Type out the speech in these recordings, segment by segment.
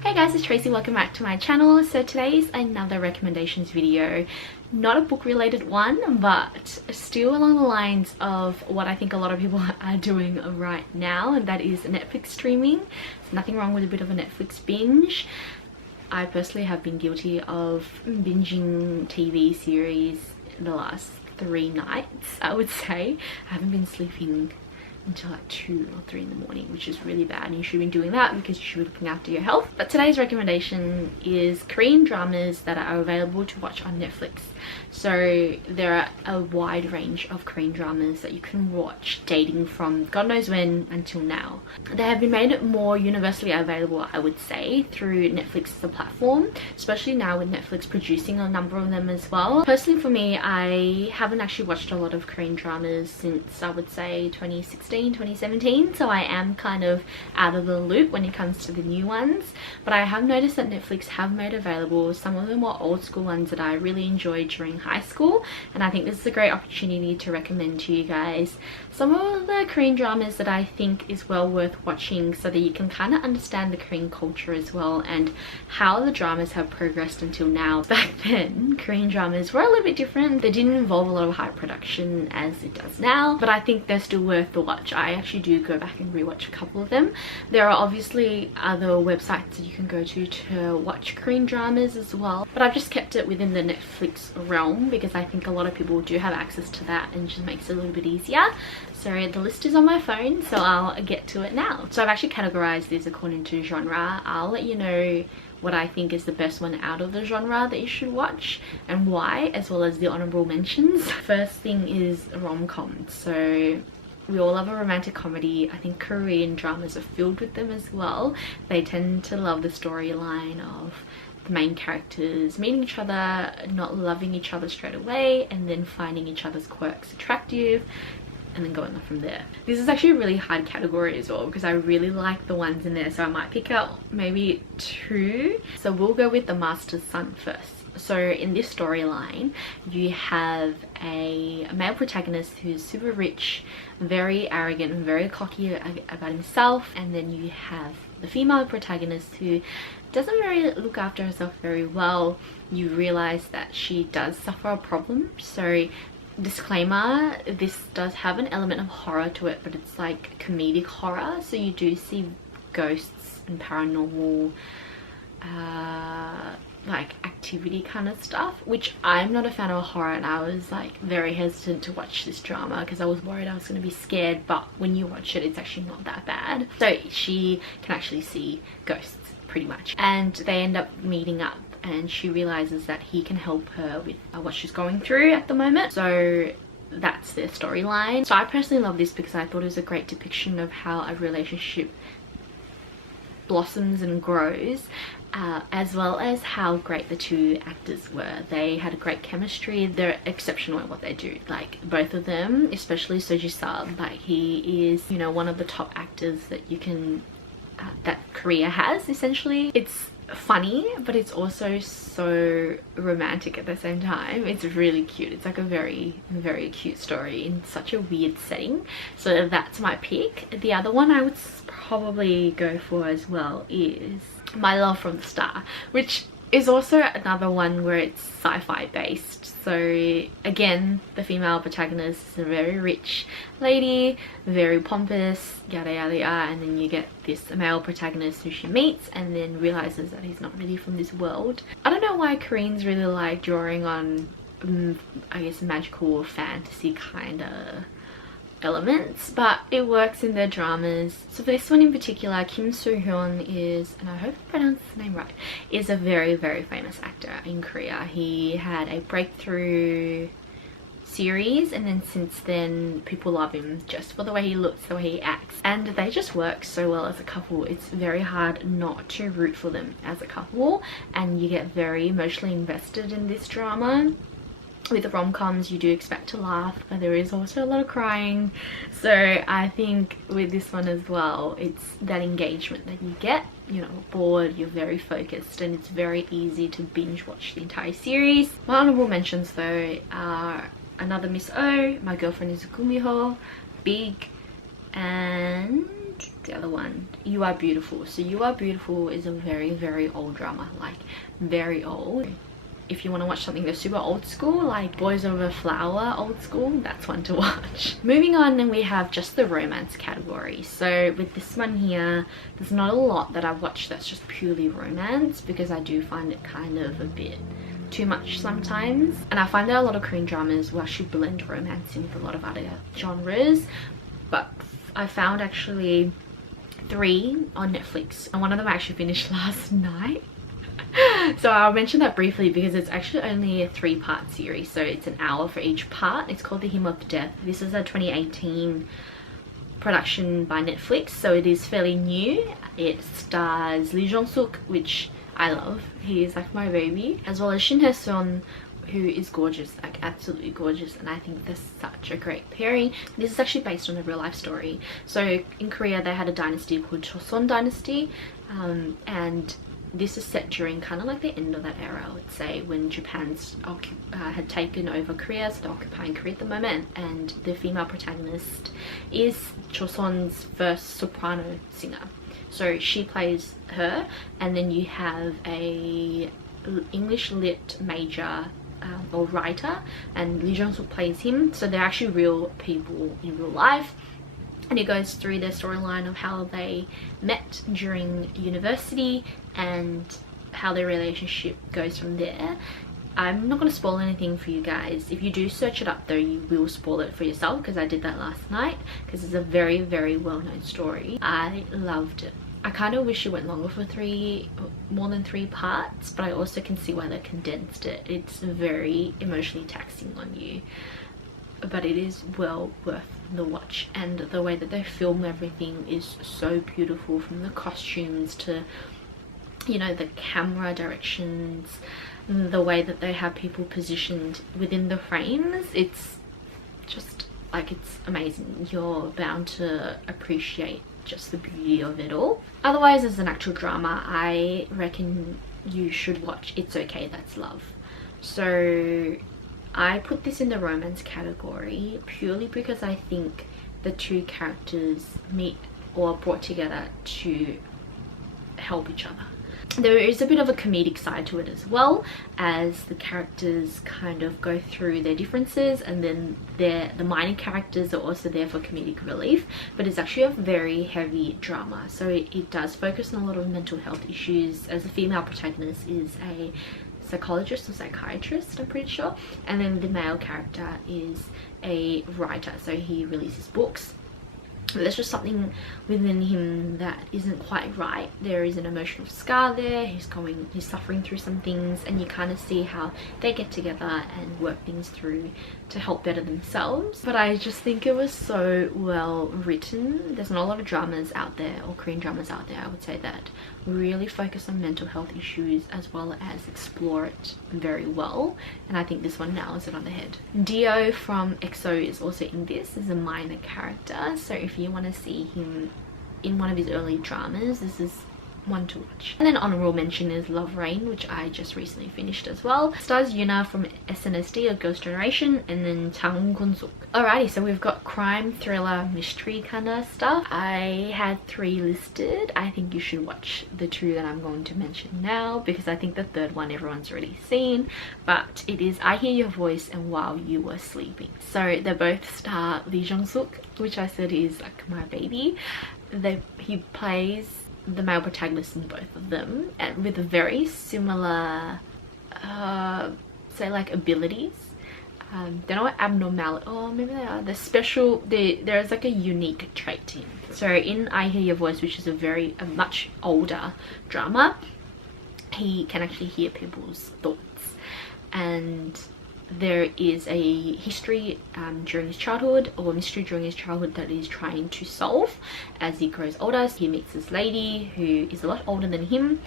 Hey guys, it's Tracy. Welcome back to my channel. So today's another recommendations video. Not a book related one, but still along the lines of what I think a lot of people are doing right now, and that is Netflix streaming. There's nothing wrong with a bit of a Netflix binge. I personally have been guilty of binging TV series the last 3 nights, I would say. I haven't been sleeping until like 2 or 3 in the morning, which is really bad, and you should be doing that because you should be looking after your health. But today's recommendation is Korean dramas that are available to watch on Netflix. So there are a wide range of Korean dramas that you can watch, dating from God knows when until now. They have been made more universally available, I would say, through Netflix as a platform, especially now with Netflix producing a number of them as well. Personally for me, I haven't actually watched a lot of Korean dramas since I would say 2016, 2017, so I am kind of out of the loop when it comes to the new ones. But I have noticed that Netflix have made available some of the more old school ones that I really enjoyed during high school, and I think this is a great opportunity to recommend to you guys some of the Korean dramas that I think is well worth watching, so that you can kind of understand the Korean culture as well and how the dramas have progressed until now. Back then, Korean dramas were a little bit different. They didn't involve a lot of high production as it does now, but I think they're still worth the watch. I actually do go back and rewatch a couple of them. There are obviously other websites that you can go to watch Korean dramas as well, but I've just kept it within the Netflix realm because I think a lot of people do have access to that and it just makes it a little bit easier. So the list is on my phone, so I'll get to it now. So I've actually categorized this according to genre. I'll let you know what I think is the best one out of the genre that you should watch and why, as well as the honorable mentions. First thing is rom-com. So we all love a romantic comedy. I think Korean dramas are filled with them as well. They tend to love the storyline of the main characters meeting each other, not loving each other straight away, and then finding each other's quirks attractive, and then going on from there. This is actually a really hard category as well because I really like the ones in there, so I might pick out maybe 2. So we'll go with The Master's Son first. So in this storyline, you have a male protagonist who's super rich, very arrogant and very cocky about himself, and then you have the female protagonist who doesn't really look after herself very well. You realize that she does suffer a problem. So disclaimer, this does have an element of horror to it, but it's like comedic horror, so you do see ghosts and paranormal like activity kind of stuff, which I'm not a fan of horror, and I was like very hesitant to watch this drama because I was worried I was going to be scared, but when you watch it, it's actually not that bad. So she can actually see ghosts pretty much, and they end up meeting up, and she realizes that he can help her with what she's going through at the moment. So that's their storyline. So I personally love this because I thought it was a great depiction of how a relationship blossoms and grows, as well as how great the 2 actors were. They had a great chemistry. They're exceptional at what they do, like both of them, especially Soji Sub. Like, he is, you know, one of the top actors that you can that Korea has. Essentially, it's funny, but it's also so romantic at the same time. It's really cute. It's like a very, very cute story in such a weird setting. So that's my pick. The other one I would probably go for as well is My Love from the Star, which is also another one where it's sci-fi based. So again, the female protagonist is a very rich lady, very pompous, yada yada yada, and then you get this male protagonist who she meets and then realizes that he's not really from this world. I don't know why Koreans really like drawing on I guess magical fantasy kind of elements, but it works in their dramas. So for this one in particular, Kim Soo-hyun is, and I hope I pronounced his name right, is a very, very famous actor in Korea. He had a breakthrough series, and then since then people love him just for the way he looks, the way he acts, and they just work so well as a couple. It's very hard not to root for them as a couple, and you get very emotionally invested in this drama. With the rom-coms, you do expect to laugh, but there is also a lot of crying. So I think with this one as well, it's that engagement that you get. You're not bored, you're very focused, and it's very easy to binge watch the entire series. My honorable mentions though are Another Miss O, My Girlfriend is Gumiho, Big, and the other one, You Are Beautiful. So You Are Beautiful is a very, very old drama, like very old. If you want to watch something that's super old school, like Boys Over Flower old school, that's one to watch. Moving on, then we have just the romance category. So with this one here, there's not a lot that I've watched that's just purely romance, because I do find it kind of a bit too much sometimes. And I find that a lot of Korean dramas will actually blend romance in with a lot of other genres. But I found actually 3 on Netflix, and one of them I actually finished last night. So I'll mention that briefly because it's actually only a 3-part series, so it's an hour for each part. It's called The Hymn of Death. This is a 2018 production by Netflix, so it is fairly new. It stars Lee Jong-suk, which I love. He is like my baby, as well as Shin Hye-sun, who is gorgeous, like absolutely gorgeous, and I think they're such a great pairing. This is actually based on a real life story. So in Korea they had a dynasty called Joseon Dynasty, and this is set during kind of like the end of that era, I would say, when Japan's had taken over Korea, so they're occupying Korea at the moment. And the female protagonist is Joseon's first soprano singer, so she plays her. And then you have a English lit major or writer, and Lee Jong-suk plays him. So they're actually real people in real life. And it goes through their storyline of how they met during university and how their relationship goes from there. I'm not going to spoil anything for you guys. If you do search it up though, you will spoil it for yourself, because I did that last night, because it's a very, very well-known story. I loved it. I kind of wish it went longer for more than 3 parts, but I also can see why they condensed it. It's very emotionally taxing on you, but it is well worth the watch. And the way that they film everything is so beautiful, from the costumes to, you know, the camera directions, the way that they have people positioned within the frames. It's just like, it's amazing. You're bound to appreciate just the beauty of it all. Otherwise, as an actual drama, I reckon you should watch It's Okay, That's Love. So I put this in the romance category purely because I think the 2 characters meet or are brought together to help each other. There is a bit of a comedic side to it as well, as the characters kind of go through their differences, and then the minor characters are also there for comedic relief. But it's actually a very heavy drama, so it does focus on a lot of mental health issues, as the female protagonist is a psychologist or psychiatrist, I'm pretty sure, and then the male character is a writer, so he releases books. There's just something within him that isn't quite right. There is an emotional scar there. He's suffering through some things, and you kind of see how they get together and work things through to help better themselves. But I just think it was so well written. There's not a lot of dramas out there, or Korean dramas out there, I would say, that really focus on mental health issues as well as explore it very well, and I think this one nails it on the head. Dio from EXO is also in this as a minor character, so if you want to see him in one of his early dramas, this is one to watch. And then honorable mention is Love Rain, which I just recently finished as well. Stars Yuna from SNSD or Girls' Generation, and then Jang Gun-suk. Alrighty, so we've got crime, thriller, mystery kind of stuff. I had 3 listed. I think you should watch the 2 that I'm going to mention now, because I think the 3rd one everyone's already seen, but it is I Hear Your Voice and While You Were Sleeping. So they both star Lee Jong-suk, which I said is like my baby. He plays the male protagonist in both of them, and with very similar say like abilities. They're not abnormality, oh maybe they are, there's like a unique trait to him. So in I Hear Your Voice, which is a much older drama, he can actually hear people's thoughts, and there is a history during his childhood, or mystery during his childhood, that he's trying to solve. As he grows older, he meets this lady who is a lot older than him,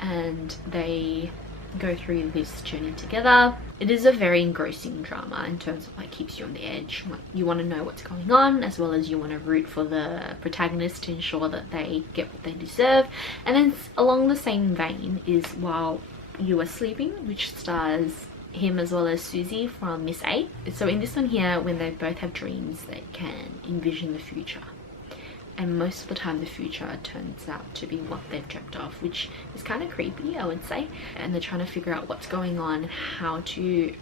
and they go through this journey together. It is a very engrossing drama in terms of like keeps you on the edge. Like, you want to know what's going on, as well as you want to root for the protagonist to ensure that they get what they deserve. And then along the same vein is While You Were Sleeping, which stars him as well as Suzy from Miss A. So in this one here, when they both have dreams, they can envision the future. and most of the time the future turns out to be what they've dreamt of, which is kind of creepy, I would say. And they're trying to figure out what's going on, how to,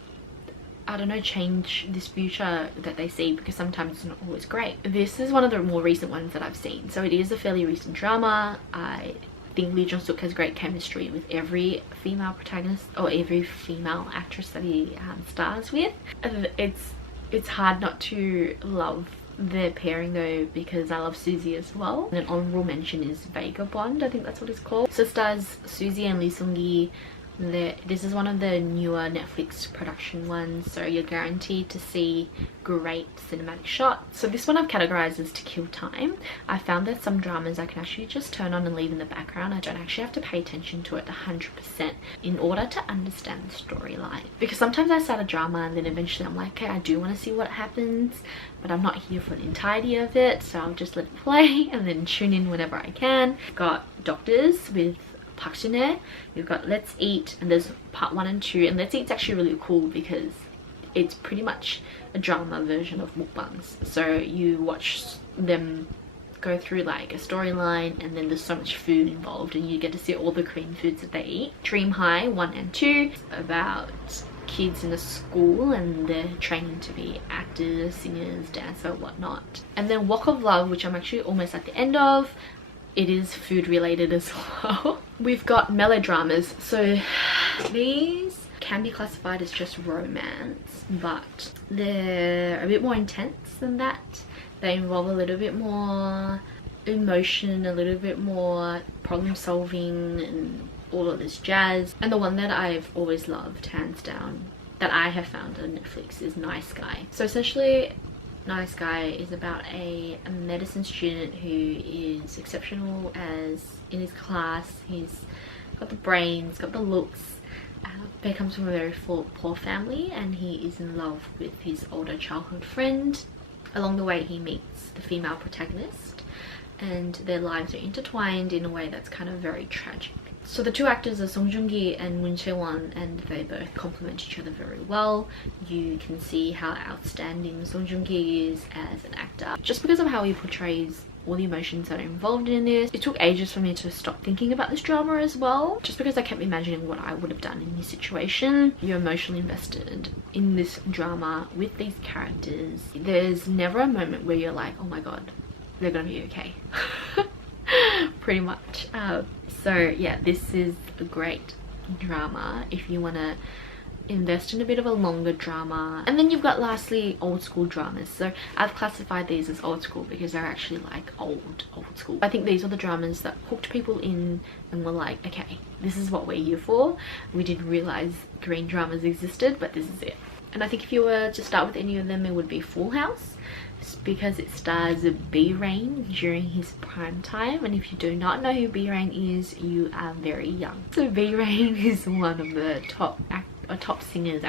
I don't know, change this future that they see, because sometimes it's not always great. This is one of the more recent ones that I've seen, so it is a fairly recent drama. I think Lee Jong Suk has great chemistry with every female protagonist or every female actress that he stars with. It's hard not to love their pairing though, because I love Suzy as well. And an honorable mention is Vagabond, I think that's what it's called. So stars Suzy and Lee Seung-gi. This is one of the newer Netflix production ones, so you're guaranteed to see great cinematic shots. So this one I've categorized as To Kill Time. I found that some dramas I can actually just turn on and leave in the background. I don't actually have to pay attention to it 100% in order to understand the storyline. Because sometimes I start a drama and then eventually I'm like, okay, I do want to see what happens, but I'm not here for the entirety of it, so I'll just let it play and then tune in whenever I can. Got Doctors with Park Shin-hye. We've got Let's Eat, and there's part 1 and 2, and Let's Eat's actually really cool because it's pretty much a drama version of mukbangs. So you watch them go through like a storyline, and then there's so much food involved and you get to see all the Korean foods that they eat. Dream High 1 and 2, about kids in a school and they're training to be actors, singers, dancer, whatnot. And then Walk of Love, which I'm actually almost at the end of. It is food related as well. We've got melodramas, so these can be classified as just romance, but they're a bit more intense than that. They involve a little bit more emotion, a little bit more problem solving and all of this jazz. And the one that I've always loved, hands down, that I have found on Netflix is Nice Guy. So essentially Nice Guy is about a medicine student who is exceptional as in his class. He's got the brains, got the looks, but he comes from a very poor family, and he is in love with his older childhood friend. Along the way he meets the female protagonist, and their lives are intertwined in a way that's kind of very tragic. So the two actors are Song Joong-ki and Moon Chae-won, and they both complement each other very well. You can see how outstanding Song Joong-ki is as an actor, just because of how he portrays all the emotions that are involved in this. It took ages for me to stop thinking about this drama as well, just because I kept imagining what I would have done in this situation. You're emotionally invested in this drama with these characters. There's never a moment where you're like, oh my god, they're gonna be okay. Pretty much. So yeah, this is a great drama if you want to invest in a bit of a longer drama. And then you've got lastly old school dramas. So I've classified these as old school because they're actually like old school. I think these are the dramas that hooked people in and were like, okay, this is what we're here for. We didn't realize Korean dramas existed, but this is it. And I think if you were to start with any of them, it would be Full House, because it stars B Rain during his prime time. And if you do not know who B Rain is, you are very young. So B Rain is one of the top singers,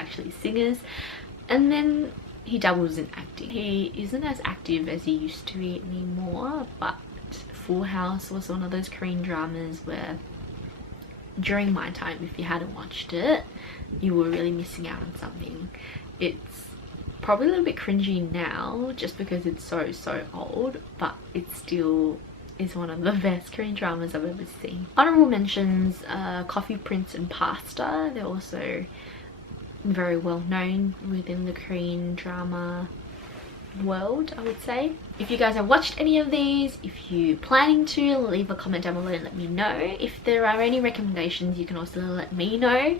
and then he dabbles in acting. He isn't as active as he used to be anymore, but Full House was one of those Korean dramas where during my time, if you hadn't watched it, you were really missing out on something. It's probably a little bit cringy now just because it's so old, but it still is one of the best Korean dramas I've ever seen. Honorable mentions, Coffee Prince and Pasta. They're also very well known within the Korean drama world, I would say. If you guys have watched any of these, if you're planning to, leave a comment down below and let me know. If there are any recommendations, you can also let me know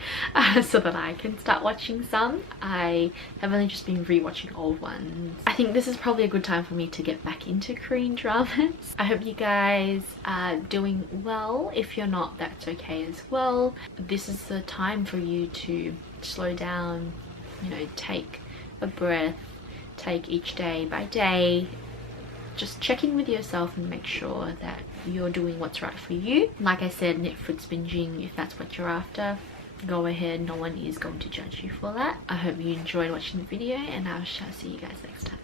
so that I can start watching some. I have only just been rewatching old ones. I think this is probably a good time for me to get back into Korean dramas. I hope you guys are doing well. If you're not, that's okay as well. This is the time for you to slow down, you know, take a breath, take each day by day, just check in with yourself and make sure that you're doing what's right for you. Like I said, Netflix binging, if that's what you're after, go ahead. No one is going to judge you for that. I hope you enjoyed watching the video, and I shall see you guys next time.